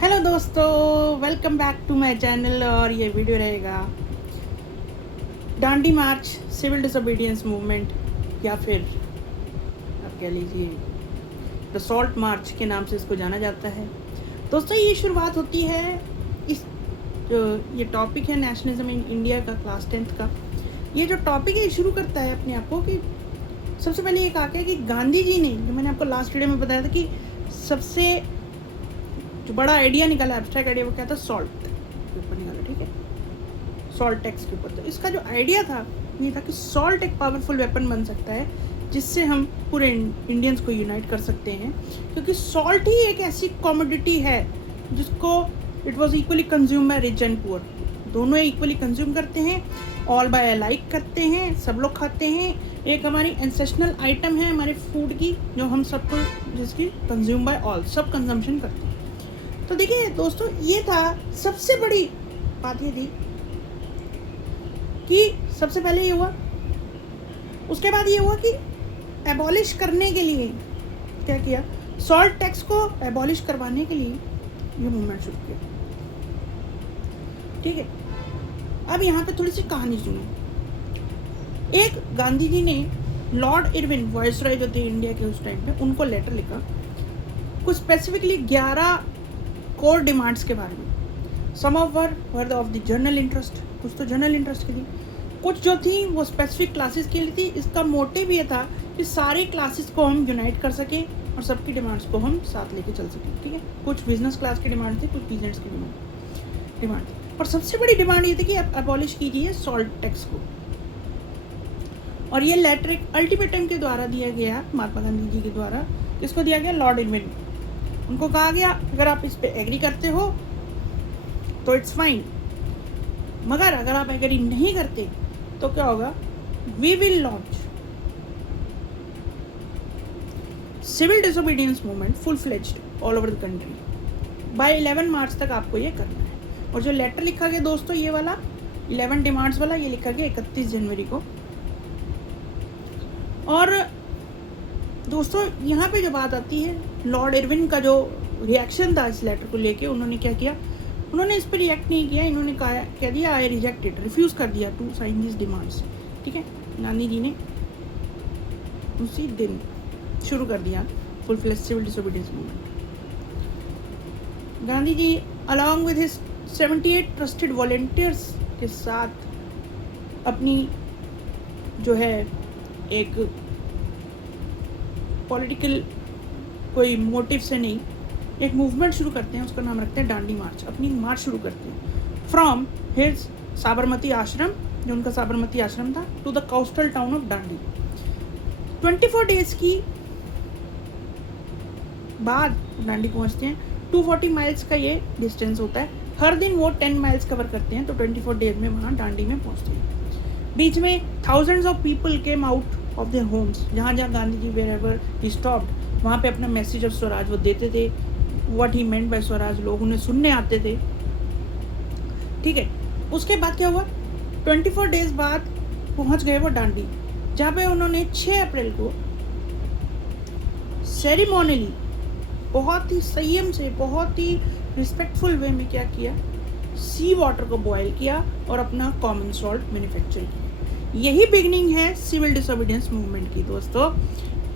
Hello दोस्तों, welcome back to my channel. और ये वीडियो रहेगा Dandi march, civil disobedience movement, या फिर आप कह लीजिए द सॉल्ट मार्च के नाम से इसको जाना जाता है। दोस्तों, ये शुरुआत होती है इस जो ये टॉपिक है नेशनलिज्म इन इंडिया का, क्लास 10th का। ये जो टॉपिक है ये शुरू करता है अपने आप को कि सबसे पहले ये कहा है कि गांधी जी ने, जो मैंने आपको लास्ट वीडियो में बताया था कि सबसे जो बड़ा आइडिया निकाला, एब्स्ट्रैक्ट आइडिया, वो क्या था? सॉल्ट के ऊपर निकाला, ठीक है, सॉल्ट टैक्स के ऊपर। तो इसका जो आइडिया था ये था कि सॉल्ट एक पावरफुल वेपन बन सकता है जिससे हम पूरे इंडियंस को यूनाइट कर सकते हैं, क्योंकि सॉल्ट ही एक ऐसी कॉमोडिटी है जिसको it was equally consume by rich and poor. दोनों इक्वली कंज्यूम करते हैं, ऑल बाय लाइक करते हैं, सब लोग खाते हैं। एक हमारी एंसेशनल आइटम है हमारे फूड की, जो हम सबको जिसकी कंज्यूम बाय ऑल, सब कंजम्पशन करते हैं। तो देखिए दोस्तों, ये था सबसे बड़ी बात, ये थी कि सबसे पहले ये हुआ, उसके बाद ये हुआ कि एबॉलिश करने के लिए क्या किया, सॉल्ट टैक्स को एबॉलिश करवाने के लिए ये मूवमेंट शुरू किया। ठीक है, अब यहाँ पे थोड़ी सी कहानी सुनो। एक गांधी जी ने लॉर्ड इरविन, वायसरॉय जो थे इंडिया के उस टाइम पे, उनको लेटर लिखा कुछ स्पेसिफिकली 11 कोर डिमांड्स के बारे में। Some of were of the general interest, कुछ तो जनरल इंटरेस्ट की थी, कुछ जो थी वो स्पेसिफिक क्लासेस के लिए थी। इसका मोटिव ये था कि सारी क्लासेस को हम यूनाइट कर सकें और सबकी डिमांड्स को हम साथ लेके चल सकें। ठीक है, कुछ बिजनेस क्लास की डिमांड थी, कुछ पीजेंट्स की डिमांड थी, और सबसे बड़ी डिमांड ये थी कि आप अबॉलिश कीजिए सॉल्ट टैक्स को। और ये लेटर एक अल्टीमेटम के द्वारा दिया गया, महात्मा गांधी जी के द्वारा। किसको दिया गया? Lord Irwin. उनको कहा गया अगर आप इस पे एग्री करते हो तो इट्स फाइन, मगर अगर आप एग्री नहीं करते तो क्या होगा? We will launch civil disobedience movement full fledged all over the country by 11 March तक। आपको ये करना है। और जो लेटर लिखा गया दोस्तों, ये वाला 11 डिमांड्स वाला, ये लिखा गया 31 जनवरी को। और दोस्तों, यहाँ पे जो बात आती है, लॉर्ड इरविन का जो रिएक्शन था इस लेटर को लेके, उन्होंने क्या किया? उन्होंने इस पर रिएक्ट नहीं किया। इन्होंने कह दिया आई रिजेक्ट इट, रिफ्यूज़ कर दिया टू साइन दिस डिमांड्स। ठीक है, गांधी जी ने उसी दिन शुरू कर दिया full fledge civil disobedience movement. Gandhi ji along with his 78 trusted volunteers के साथ अपनी जो है एक पॉलिटिकल कोई मोटिव से नहीं, एक मूवमेंट शुरू करते हैं, उसका नाम रखते हैं डांडी मार्च। अपनी मार्च शुरू करते हैं फ्रॉम हिज साबरमती आश्रम, जो उनका साबरमती आश्रम था, to the coastal town of Dandi. 24 days की बाद डांडी पहुंचते हैं। 240 माइल्स का ये डिस्टेंस होता है। हर दिन वो 10 माइल्स कवर करते हैं, तो 24 डेज में वहाँ डांडी में पहुँचते हैं। बीच में thousands of people came out of their homes. जहाँ जहाँ Gandhi ji where ever he stopped, वहाँ पे अपना मैसेज ऑफ स्वराज वो देते थे। What he meant by Swaraj, लोग उन्हें सुनने आते थे। ठीक है, उसके बाद क्या हुआ? 24 डेज बाद पहुँच गए वो डांडी, जहाँ पे उन्होंने 6 अप्रैल को सेरेमोनियली, बहुत ही संयम से, बहुत ही रिस्पेक्टफुल वे में क्या किया? सी वाटर को बॉयल किया और अपना कॉमन सॉल्ट मैन्युफैक्चर किया। यही बिगनिंग है सिविल डिसोबीडियंस मूवमेंट की दोस्तों।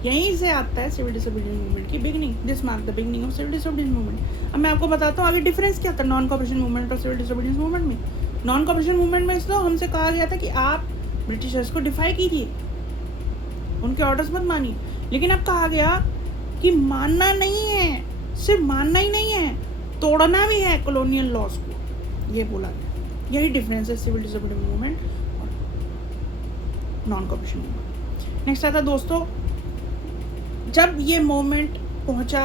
यहीं से आता है सिविल डिसोबीडियंस मूवमेंट की beginning. This mark the beginning of civil disobedience movement. अब मैं आपको बताता हूँ आगे डिफरेंस क्या था नॉन कॉपरेशन मूवमेंट और सिविल डिसोबीडियंस मूवमेंट में। नॉन कॉपरेशन मूवमेंट में तो हमसे कहा गया था कि आप ब्रिटिशर्स को डिफाई कीजिए, उनके ऑर्डर्स मत मानिए। लेकिन अब कहा गया कि मानना नहीं है, सिर्फ मानना ही नहीं है, तोड़ना भी है कॉलोनियल लॉज को, ये बोला गया। यही डिफरेंस है सिविल डिसोबीडियंस मूवमेंट और नॉन कॉपरेशन मूवमेंट। नेक्स्ट आता दोस्तों, जब ये मूवमेंट पहुंचा,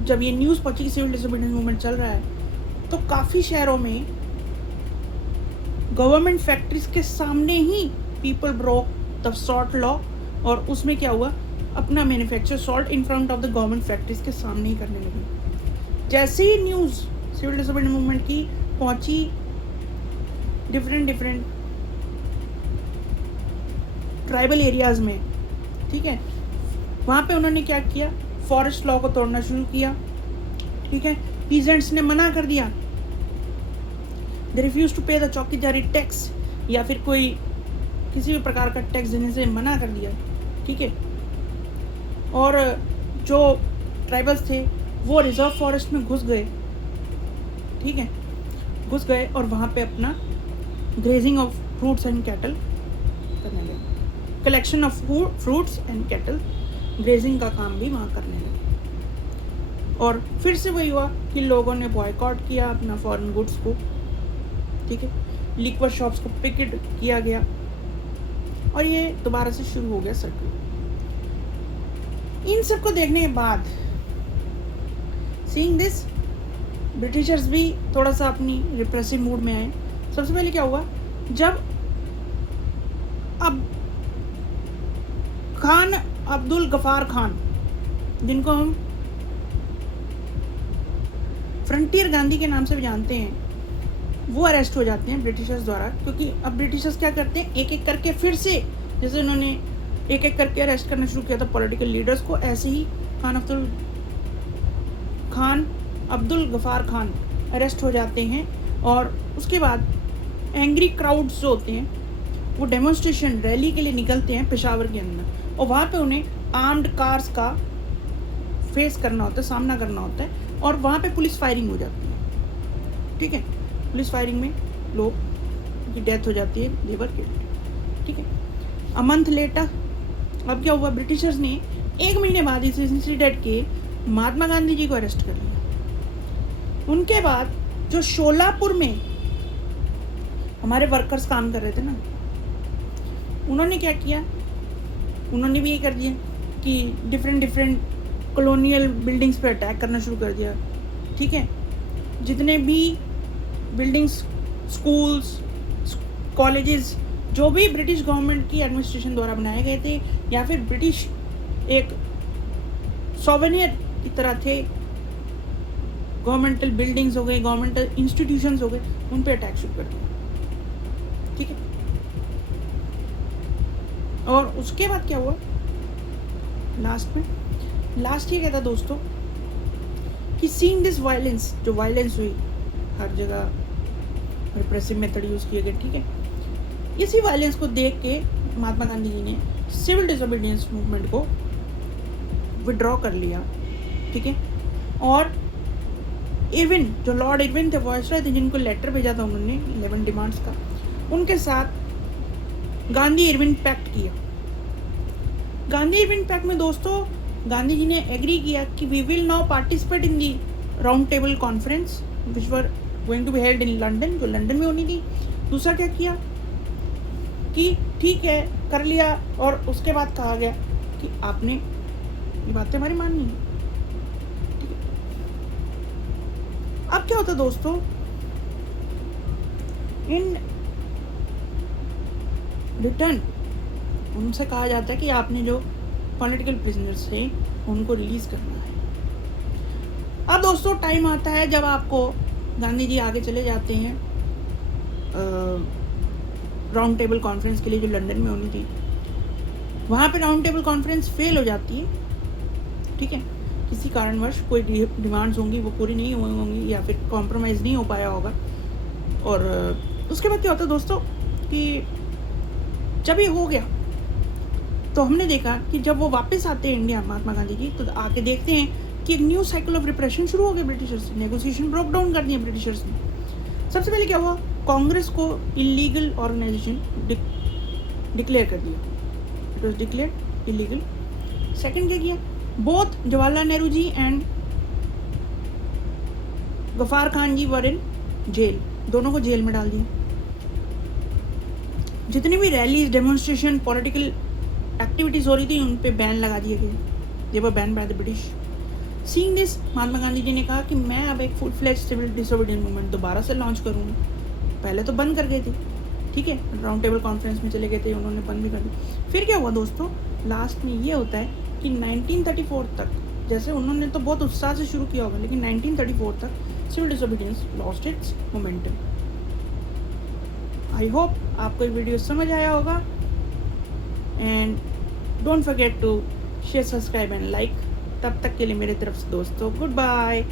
जब ये न्यूज़ पहुंची कि सिविल डिसोबीडियंस मूवमेंट चल रहा है, तो काफ़ी शहरों में गवर्नमेंट फैक्ट्रीज के सामने ही people broke the salt law, और उसमें क्या हुआ? अपना manufacture salt in front of the government factories के सामने ही करने लगे। जैसे ही न्यूज़ सिविल डिसोबीडियंस मूवमेंट की पहुंची डिफरेंट ट्राइबल एरियाज़ में, ठीक है, वहाँ पे उन्होंने क्या किया? फॉरेस्ट लॉ को तोड़ना शुरू किया। ठीक है, पीजेंट्स ने मना कर दिया, दे रिफ्यूज टू पे द चौकीदारी टैक्स, या फिर कोई किसी भी प्रकार का टैक्स देने से मना कर दिया, ठीक है। और जो ट्राइबल्स थे वो रिजर्व फॉरेस्ट में घुस गए, ठीक है, घुस गए और वहाँ पे अपना grazing of fruits and cattle करने लगे, collection of fruits and cattle, grazing का काम भी वहाँ करने लगे। और फिर से वही हुआ कि लोगों ने बॉयकॉट किया अपना फॉरेन गुड्स को, ठीक है, लिक्वर शॉप्स को पिकेट किया गया और ये दोबारा से शुरू हो गया सर्कल। इन सब को देखने के बाद सीइंग दिस, ब्रिटिशर्स भी थोड़ा सा अपनी रिप्रेसिव मूड में आए। सबसे पहले क्या हुआ, जब अब खान अब्दुल गफार खान, जिनको हम फ्रंटियर गांधी के नाम से भी जानते हैं, वो अरेस्ट हो जाते हैं ब्रिटिशर्स द्वारा। क्योंकि अब ब्रिटिशर्स क्या करते हैं, एक एक करके फिर से, जैसे उन्होंने एक एक करके अरेस्ट करना शुरू किया था पॉलिटिकल लीडर्स को, ऐसे ही खान अब्दुल गफार खान अरेस्ट हो जाते हैं। और उसके बाद एंग्री क्राउड्स जो होते हैं वो डेमोन्स्ट्रेशन रैली के लिए निकलते हैं पेशावर के अंदर, और वहाँ पे उन्हें आर्म्ड कार्स का फेस करना होता है, सामना करना होता है, और वहाँ पे पुलिस फायरिंग हो जाती है, ठीक है। पुलिस फायरिंग में लोग की डेथ हो जाती है, देवर किल्ड, ठीक है। अ मंथ लेटर अब क्या हुआ, ब्रिटिशर्स ने 1 महीने बाद इस इंसिडेंट के महात्मा गांधी जी को अरेस्ट कर लिया। उनके बाद जो शोलापुर में हमारे वर्कर्स काम कर रहे थे ना, उन्होंने क्या किया, उन्होंने भी ये कर दिया कि डिफरेंट कॉलोनियल बिल्डिंग्स पे अटैक करना शुरू कर दिया, ठीक है। जितने भी बिल्डिंग्स, स्कूल्स, कॉलेजेस, जो भी ब्रिटिश गवर्नमेंट की एडमिनिस्ट्रेशन द्वारा बनाए गए थे या फिर ब्रिटिश एक सोवेनियर की तरह थे, गवर्नमेंटल बिल्डिंग्स हो गए, गवर्नमेंटल इंस्टीट्यूशंस हो गए, उन पे अटैक शुरू कर दिया, ठीक है। और उसके बाद क्या हुआ, लास्ट ये कहता दोस्तों कि सीइंग दिस वायलेंस, जो वायलेंस हुई हर जगह, रिप्रेसिव मेथड यूज़ किए गए, ठीक है। इसी वायलेंस को देख के महात्मा गांधी जी ने सिविल डिसोबीडियंस मूवमेंट को विड्रॉ कर लिया, ठीक है। और इरविन, जो लॉर्ड इरविन थे, वायसरॉय थे, जिनको लेटर भेजा था उन्होंने 11 डिमांड्स का, उनके साथ गांधी इरविन पैक्ट किया। गांधी इरविन पैक्ट में दोस्तों गांधी जी ने एग्री किया कि we will now participate in the round table conference which were going to be held in London, जो लंदन में होनी थी। दूसरा क्या किया कि ठीक है, कर लिया, और उसके बाद कहा गया कि आपने ये बातें हमारी माननी है, ठीक है। अब क्या होता दोस्तों, इन रिटर्न उनसे कहा जाता है कि आपने जो पॉलिटिकल प्रिजनर्स थे उनको रिलीज करना है। अब दोस्तों टाइम आता है जब आपको गांधी जी आगे चले जाते हैं राउंड टेबल कॉन्फ्रेंस के लिए, जो लंदन में होनी थी। वहाँ पे राउंड टेबल कॉन्फ्रेंस फेल हो जाती है, ठीक है। किसी कारणवश कोई डिमांड्स होंगी वो पूरी नहीं हुई होंगी, या फिर कॉम्प्रोमाइज़ नहीं हो पाया होगा। और उसके बाद क्या होता है दोस्तों कि जब ये हो गया तो हमने देखा कि जब वो वापस आते हैं इंडिया, महात्मा गांधी जी, तो आके देखते हैं कि एक न्यू साइकिल ऑफ रिप्रेशन शुरू हो गया ब्रिटिशर्स से। नेगोशिएशन ब्रोक डाउन कर दिया ब्रिटिशर्स ने। सबसे पहले क्या हुआ, कांग्रेस को इलीगल ऑर्गेनाइजेशन डिक्लेयर कर दिया, it was declared illegal. Second क्या किया, both Jawaharlal Nehru ji and Gaffar Khan ji were in jail, दोनों को जेल में डाल दिया। जितनी भी रैलीज, डेमोन्स्ट्रेशन, पॉलिटिकल एक्टिविटीज हो रही थी उन पे बैन लगा दिए गए, they were ban by the British. Seeing this, Mahatma Gandhi ji ने कहा कि मैं अब एक full fledge civil disobedience movement दोबारा से लॉन्च करूँगा। पहले तो बंद कर गए थे, ठीक है, राउंड टेबल कॉन्फ्रेंस में चले गए थे, उन्होंने बंद भी कर दी। फिर क्या हुआ दोस्तों, लास्ट में ये होता है कि 1934 तक, जैसे उन्होंने तो बहुत उत्साह से शुरू किया होगा, लेकिन 1934 तक civil disobedience lost its momentum. I hope आपको ये वीडियो समझ आया होगा, and don't forget to share, subscribe and like. तब तक के लिए मेरे तरफ से दोस्तों गुड बाय।